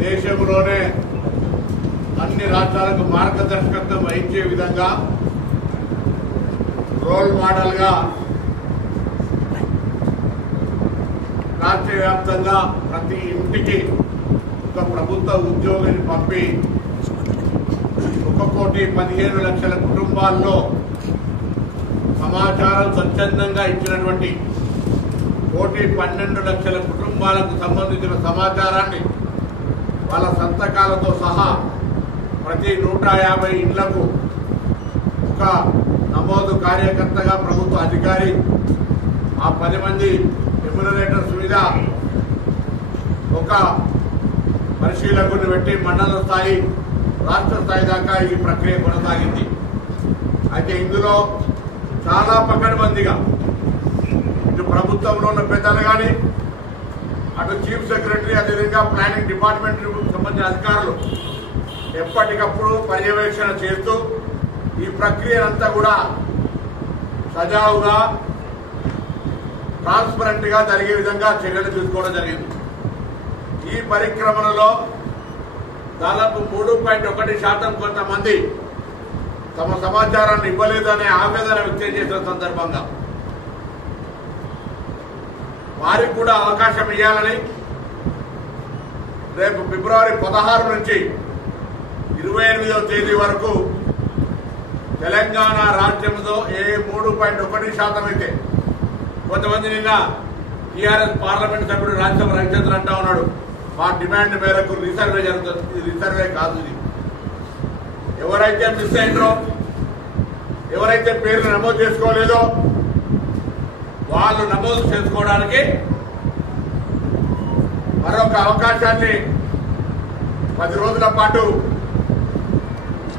దేశంలోనే అన్ని రాష్ట్రాలకు మార్గదర్శకత్వం వహించే విధంగా రోల్ మోడల్ గా రాష్ట్ర వ్యాప్తంగా ప్రతి ఇంటికి ఒక ప్రభుత్వ ఉద్యోగిని పంపి 1,15,00,000 కుటుంబాల్లో సమాచారం స్వచ్ఛందంగా ఇచ్చినటువంటి 1,12,00,000 కుటుంబాలకు సంబంధించిన సమాచారాన్ని వాళ్ళ సంతకాలతో సహా ప్రతి 150 ఇళ్లకు ఒక నమోదు కార్యకర్తగా ప్రభుత్వ అధికారి ఆ 10 మంది ఎమ్యునరేటర్స్ మీద ఒక పరిశీలకుని పెట్టి మండల స్థాయి రాష్ట్ర స్థాయి దాకా ఈ ప్రక్రియ కొనసాగింది. అయితే ఇందులో చాలా పకడ్బందీగా ఇటు ప్రభుత్వంలో ఉన్న పెద్దలు కానీ అటు చీఫ్ సెక్రటరీ అదేవిధంగా ప్లానింగ్ డిపార్ట్మెంట్ సంబంధించిన అధికారులు ఎప్పటికప్పుడు పర్యవేక్షణ చేస్తూ ఈ ప్రక్రియ అంతా కూడా సజావుగా ట్రాన్స్పరెంట్ గా జరిగే విధంగా చర్యలు తీసుకోవడం జరిగింది. ఈ పరిక్రమణలో దాదాపు 3.1% కొంతమంది తమ సమాచారాన్ని ఇవ్వలేదనే ఆవేదన వ్యక్తం చేసిన సందర్భంగా వారికి కూడా అవకాశం ఇవ్వాలని రేపు ఫిబ్రవరి 16 నుంచి 28వ తేదీ వరకు తెలంగాణ రాష్ట్రంలో 3.1% అయితే కొంతమంది నిన్న టీఆర్ఎస్ పార్లమెంట్ సభ్యుడు రాజ్యసభ రవిచంద్ర అంటా ఉన్నాడు మా డిమాండ్ మేరకు రీసర్వే జరుగుతుంది. ఇది రీసర్వే కాదు. ఇది ఎవరైతే మిస్ అయిందో ఎవరైతే పేర్లు నమోదు చేసుకోలేదో వాళ్ళు నమోదు చేసుకోవడానికి మరొక అవకాశాన్ని 10 రోజుల పాటు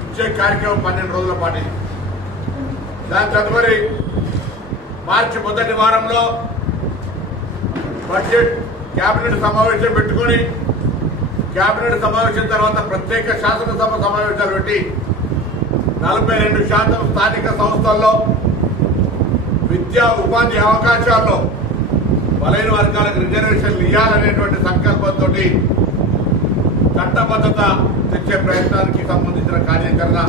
ఇచ్చే కార్యక్రమం 12 రోజుల పాటు. దాని తదుపరి మార్చి మొదటి వారంలో బడ్జెట్ కేబినెట్ సమావేశం పెట్టుకుని కేబినెట్ సమావేశం తర్వాత ప్రత్యేక శాసనసభ సమావేశాలు పెట్టి 42% స్థానిక సంస్థల్లో విద్యా ఉపాధి అవకాశాల్లో బలైన వర్గాలకు రిజర్వేషన్లు ఇవ్వాలనేటువంటి సంకల్పంతో చట్టబద్ధత తెచ్చే ప్రయత్నానికి సంబంధించిన కార్యాచరణ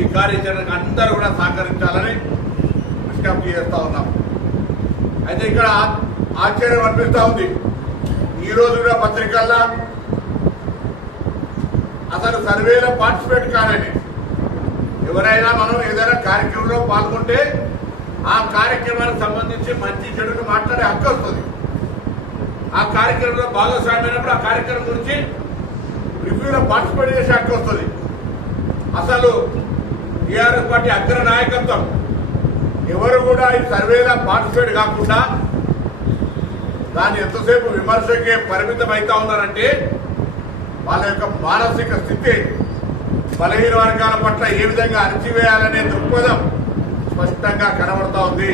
ఈ కార్యాచరణకు అందరూ కూడా సహకరించాలని విజ్ఞప్తి చేస్తా ఉన్నాం. అయితే ఇక్కడ ఆశ్చర్యం అనిపిస్తా ఉంది. ఈ రోజు కూడా పత్రికల్లో అసలు సర్వేలో పార్టిసిపేట్ కానని ఎవరైనా మనం ఏదైనా కార్యక్రమంలో పాల్గొంటే ఆ కార్యక్రమానికి సంబంధించి మంచి చెడును మాట్లాడే హక్కు వస్తుంది. ఆ కార్యక్రమంలో భాగస్వామ్యమైనప్పుడు ఆ కార్యక్రమం గురించి రివ్యూలో పార్టిసిపేట్ చేసే హక్కు వస్తుంది. అసలు టీఆర్ఎస్ పార్టీ అగ్ర నాయకత్వం ఎవరు కూడా ఈ సర్వేలో పార్టిసిపేట్ కాకుండా దాన్ని ఎంతసేపు విమర్శకే పరిమితం అవుతా ఉన్నారంటే వాళ్ళ యొక్క మానసిక స్థితి బలహీన వర్గాల పట్ల ఏ విధంగా అణచివేయాలనే దృక్పథం స్పష్టంగా కనబడతా ఉంది.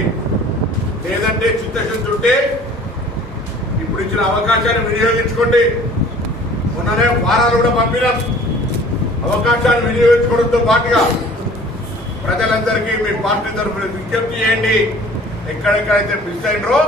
లేదంటే చిత్తశుద్ధి ఉంటే ఇప్పుడు ఇచ్చిన అవకాశాన్ని వినియోగించుకోండి. మొన్ననే ఫారాలు కూడా పంపినాం. అవకాశాన్ని వినియోగించుకోవడంతో పాటుగా ప్రజలందరికీ మీ పార్టీ తరఫున విజ్ఞప్తి చేయండి. ఎక్కడెక్కడైతే మిస్ అయినరో